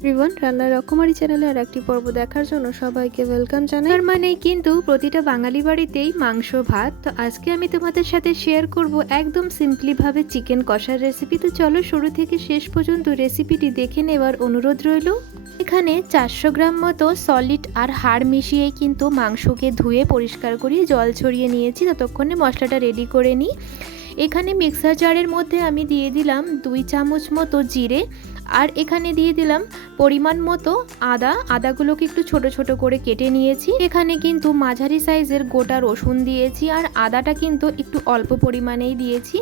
Everyone, রান্নার রকমারি চ্যানেলে আর একটি পর্ব দেখার জন্য সবাইকে ওয়েলকাম জানাই। তার মানে কিন্তু প্রতিটা বাঙালি বাড়িতেই মাংস ভাত। তো আজকে আমি তোমাদের সাথে শেয়ার করব একদম সিম্পলিভাবে চিকেন কষার রেসিপি। তো চলো শুরু থেকে শেষ পর্যন্ত রেসিপিটি দেখে নেওয়ার অনুরোধ রইল। এখানে 400 গ্রাম মতো সলিড আর হাড় মিশিয়ে কিন্তু মাংসকে ধুয়ে পরিষ্কার করিয়ে জল ছড়িয়ে নিয়েছি। ততক্ষণে মশলাটা রেডি করে নিই। এখানে মিক্সার জারের মধ্যে আমি দিয়ে দিলাম 2 চামচ মতো জিরে, আর এখানে দিয়ে দিলাম পরিমাণ মতো আদাগুলোকে একটু ছোট ছোট করে কেটে নিয়েছি। এখানে কিন্তু মাঝারি সাইজের গোটা রসুন দিয়েছি, আর আদাটা কিন্তু একটু অল্প পরিমাণেই দিয়েছি।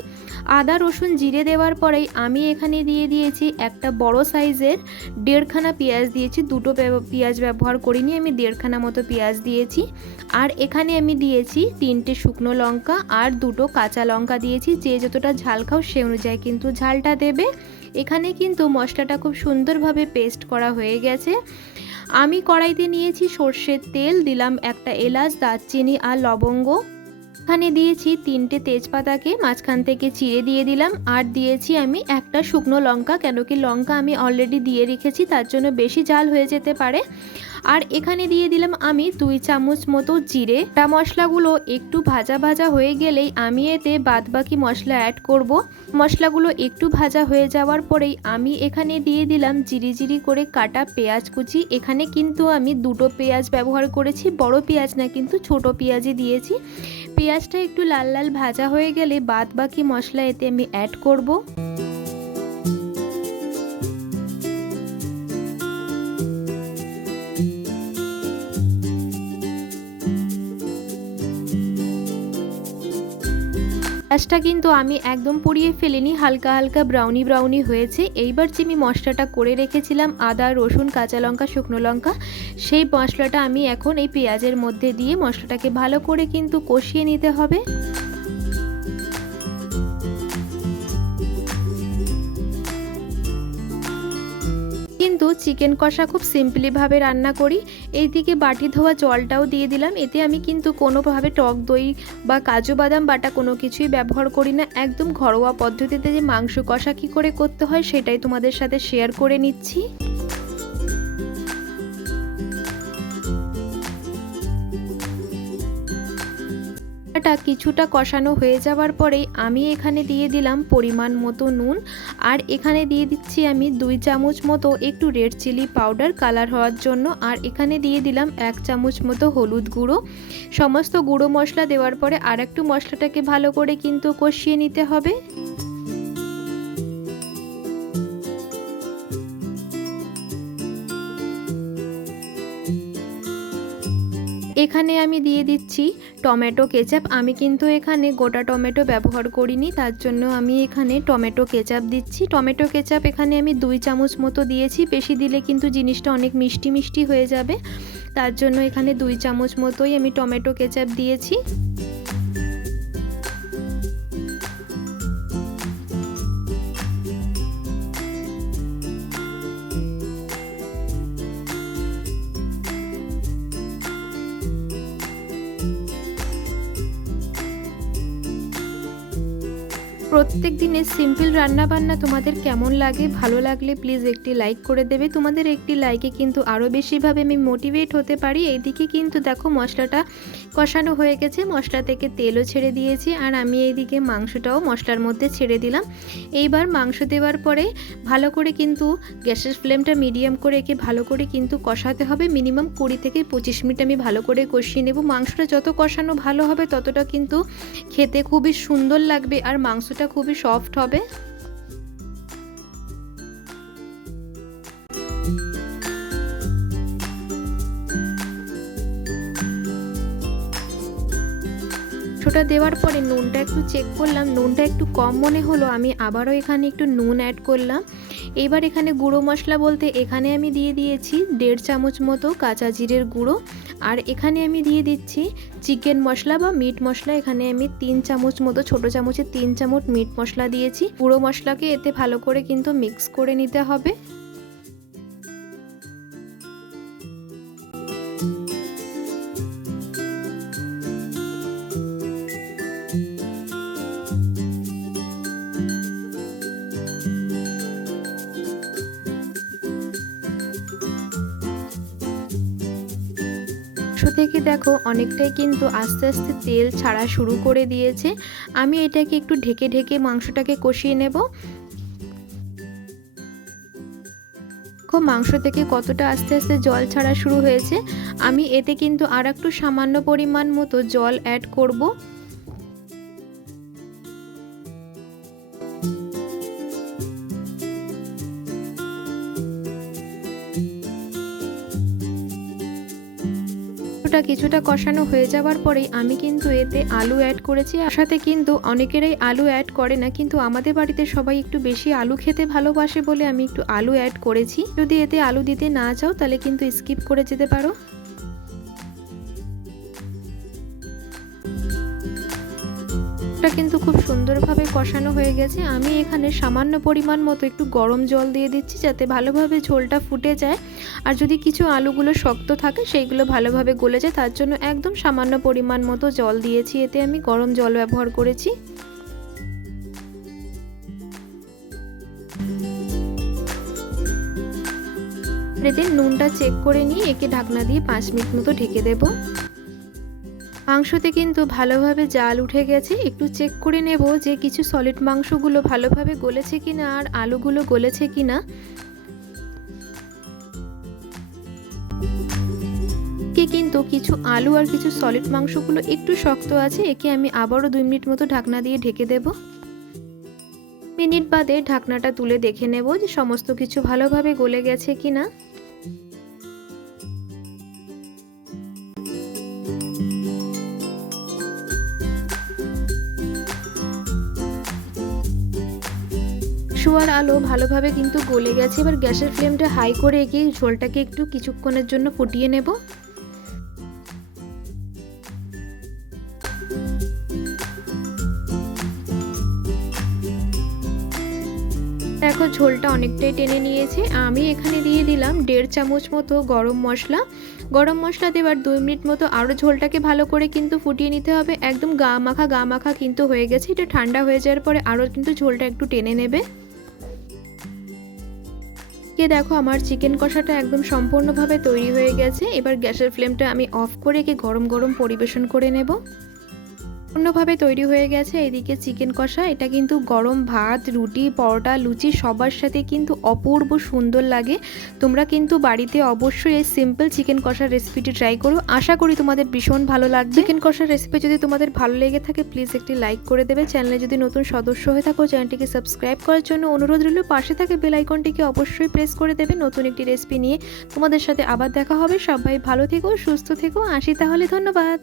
আদা রসুন জিরে দেওয়ার পরেই আমি এখানে দিয়ে দিয়েছি একটা বড় সাইজের 1.5খানা পেঁয়াজ দিয়েছি। দুটো পেঁয়াজ ব্যবহার করিনি, আমি 1.5খানা মতো পেঁয়াজ দিয়েছি। আর এখানে আমি দিয়েছি 3টে শুকনো লঙ্কা আর 2টো কাঁচা লঙ্কা দিয়েছি। যে যতটা ঝাল খাও সে অনুযায়ী কিন্তু ঝালটা দেবে। এখানে কিন্তু মশলাটা খুব সুন্দরভাবে পেস্ট করা হয়ে গেছে। আমি কড়াইতে নিয়েছি সর্ষের তেল, দিলাম একটা এলাচ, দারচিনি আর লবঙ্গ। এখানে দিয়েছি 3টে তেজপাতাকে মাঝখান থেকে চিড়ে দিয়ে দিলাম, আর দিয়েছি আমি একটা শুকনো লঙ্কা, কেন কি লঙ্কা আমি অলরেডি দিয়ে রেখেছি, তার জন্য বেশি ঝাল হয়ে যেতে পারে। আর এখানে দিয়ে দিলাম আমি 2 চামচ মতো জিরে। মশলাগুলো একটু ভাজা ভাজা হয়ে গেলেই আমি এতে বাদবাকি মশলা অ্যাড করব। মশলাগুলো একটু ভাজা হয়ে যাওয়ার পরেই আমি এখানে দিয়ে দিলাম জিরি করে কাটা পেঁয়াজ কুচি। এখানে কিন্তু আমি 2টো পেঁয়াজ ব্যবহার করেছি, বড় পেঁয়াজ না, কিন্তু ছোট পেঁয়াজই দিয়েছি। পেঁয়াজটা একটু লাল লাল ভাজা হয়ে গেলে বাদবাকি মশলা এতে আমি অ্যাড করব। পেঁয়াজটা কিন্তু আমি একদম পুড়িয়ে ফেলিনি, হালকা হালকা ব্রাউনি হয়েছে। এইবার যে আমি মশলাটা করে রেখেছিলাম আদা রসুন কাঁচা লঙ্কা শুকনো লঙ্কা, সেই মশলাটা আমি এখন এই পেঁয়াজের মধ্যে দিয়ে মশলাটাকে ভালো করে কিন্তু কষিয়ে নিতে হবে। কিন্তু চিকেন কষা খুব সিম্পলিভাবে রান্না করি। এইদিকে বাটি ধোয়া জলটাও দিয়ে দিলাম। এতে আমি কিন্তু কোনোভাবে টক দই বা কাজু বাদাম বাটা কোনো কিছুই ব্যবহার করি না। একদম ঘরোয়া পদ্ধতিতে যে মাংস কষা কী করে করতে হয় সেটাই তোমাদের সাথে শেয়ার করে নিচ্ছি। কিছুটা কষানো হয়ে যাওয়ার পরেই আমি এখানে দিয়ে দিলাম পরিমাণ মতো নুন, আর এখানে দিয়ে দিচ্ছি আমি 2 চামচ মতো একটু রেড চিলি পাউডার কালার হওয়ার জন্য, আর এখানে দিয়ে দিলাম 1 চামচ মতো হলুদ গুঁড়ো। সমস্ত গুঁড়ো মশলা দেওয়ার পরে আর একটু মশলাটাকে ভালো করে কিন্তু কষিয়ে নিতে হবে। এখানে আমি দিয়ে দিচ্ছি টমেটো কেচাপ। আমি কিন্তু এখানে গোটা টমেটো ব্যবহার করিনি, তার জন্য আমি এখানে টমেটো কেচাপ দিচ্ছি। টমেটো কেচাপ এখানে আমি 2 চামচ মতো দিয়েছি, বেশি দিলে কিন্তু জিনিসটা অনেক মিষ্টি মিষ্টি হয়ে যাবে, তার জন্য এখানে 2 চামচ মতোই আমি টমেটো কেচাপ দিয়েছি। প্রত্যেক দিনের সিম্পল রান্নাবান্না তোমাদের কেমন লাগে? ভালো লাগলে প্লিজ একটি লাইক করে দেবে। তোমাদের একটি লাইকে কিন্তু আরও বেশিভাবে আমি মোটিভেট হতে পারি। এইদিকে কিন্তু দেখো মশলাটা কষানো হয়ে গেছে, মশলা থেকে তেলও ছেড়ে দিয়েছি, আর আমি এইদিকে মাংসটাও মশলার মধ্যে ছেড়ে দিলাম। এইবার মাংস দেওয়ার পরে ভালো করে কিন্তু গ্যাসের ফ্লেমটা মিডিয়াম করে একে ভালো করে কিন্তু কষাতে হবে। মিনিমাম 20 থেকে 25 মিনিট আমি ভালো করে কষিয়ে নেব। মাংসটা যত কষানো ভালো হবে ততটা কিন্তু খেতে খুবই সুন্দর লাগবে, আর মাংসটা খুবই সফট হবে। মাংসটা দেওয়ার পরে নুনটা একটু চেক করলাম, নুনটা একটু কম মনে হলো, আমি আবারও এখানে একটু নুন অ্যাড করলাম। এবার এখানে গুঁড়ো মশলা বলতে এখানে আমি দিয়ে দিয়েছি 1.5 চামচ মতো কাঁচা জিরের গুঁড়ো, আর এখানে আমি দিয়ে দিচ্ছি চিকেন মশলা বা মিট মশলা। এখানে আমি 3 চামচ মতো, ছোট চামচে 3 চামচ মিট মশলা দিয়েছি। গুঁড়ো মশলাকে এতে ভালো করে কিন্তু মিক্স করে নিতে হবে। মাংস থেকে দেখো অনেকটাই কিন্তু আস্তে আস্তে তেল ছাড়া শুরু করে দিয়েছে। আমি এটাকে একটু ঢেকে ঢেকে মাংসটাকে কষিয়ে নেব। মাংস থেকে কতটা আস্তে আস্তে জল ছাড়া শুরু হয়েছে। আমি এতে কিন্তু আর একটু সামান্য পরিমাণ মতো জল অ্যাড করব। কিছুটা কষানো হয়ে যাওয়ার পরেই আমি কিন্তু এতে আলু অ্যাড করেছি। আর সাথে কিন্তু অনেকেরই আলু অ্যাড করে না, কিন্তু আমাদের বাড়িতে সবাই একটু বেশি আলু খেতে ভালোবাসে বলে আমি একটু আলু অ্যাড করেছি। যদি এতে আলু দিতে না চাও তাহলে কিন্তু স্কিপ করে যেতে পারো। এটা কিন্তু খুব সুন্দরভাবে কষানো হয়ে গেছে। আমি এখানে সামান্য পরিমাণ মতো একটু গরম জল দিয়ে দিচ্ছি যাতে ভালোভাবে ঝোলটা ফুটে যায়। আর যদি কিছু আলুগুলো শক্ত থাকে সেইগুলো ভালোভাবে গলে যায়, তার জন্য একদম সামান্য পরিমাণ মতো জল দিয়েছি। এতে আমি গরম জল ব্যবহার করেছি। এতে নুনটা চেক করে নিয়ে একে ঢাকনা দিয়ে 5 মিনিট মতো ঢেকে দেবো। মাংসতে কিন্তু ভালোভাবে জাল উঠে গেছে। একটু চেক করে নেব যে কিছু সলিড মাংসগুলো ভালোভাবে গলেছে কিনা আর আলুগুলো গলেছে কিনা। কিন্তু কিছু আলু আর কিছু সলিড মাংসগুলো একটু শক্ত আছে। একে আমি আবারও 2 মিনিট মতো ঢাকনা দিয়ে ঢেকে দেব। মিনিট বাদে ঢাকনাটা তুলে দেখে নেব যে সমস্ত কিছু ভালোভাবে গলে গেছে কিনা। আর আলু ভালোভাবে কিন্তু গলে গেছে। এবার গ্যাসের ফ্লেমটা হাই করে এগিয়ে ঝোলটাকে একটু কিছুক্ষণের জন্য ফুটিয়ে নেব। দেখো ঝোলটা অনেকটাই টেনে নিয়েছে। আমি এখানে দিয়ে দিলাম 1.5 চামচ মতো গরম মশলা। গরম মশলা দেওয়ার 2 মিনিট মতো আরও ঝোলটাকে ভালো করে কিন্তু ফুটিয়ে নিতে হবে। একদম গা মাখা কিন্তু হয়ে গেছে। এটা ঠান্ডা হয়ে যাওয়ার পরে আরও কিন্তু ঝোলটা একটু টেনে নেবে। দেখো আমার চিকেন কষাটা একদম সম্পূর্ণভাবে তৈরি হয়ে গেছে। এবার গ্যাসের ফ্লেমটা আমি অফ করে গরম গরম পরিবেশন করে নেব। সম্পূর্ণভাবে তৈরি হয়ে গেছে এদিকে চিকেন কষা। এটা কিন্তু গরম ভাত, রুটি, পরোটা, লুচি সবার সাথে কিন্তু অপূর্ব সুন্দর লাগে। তোমরা কিন্তু বাড়িতে অবশ্যই এই সিম্পল চিকেন কষার রেসিপিটি ট্রাই করো। আশা করি তোমাদের ভীষণ ভালো লাগবে। চিকেন কষার রেসিপি যদি তোমাদের ভালো লেগে থাকে প্লিজ একটি লাইক করে দেবে। চ্যানেলে যদি নতুন সদস্য হয়ে থাকো চ্যানেলটিকে সাবস্ক্রাইব করার জন্য অনুরোধ রইল। পাশে থাকে বেল আইকনটিকে অবশ্যই প্রেস করে দেবে। নতুন একটি রেসিপি নিয়ে তোমাদের সাথে আবার দেখা হবে। সবাই ভালো থেকো, সুস্থ থেকো। আসি তাহলে, ধন্যবাদ।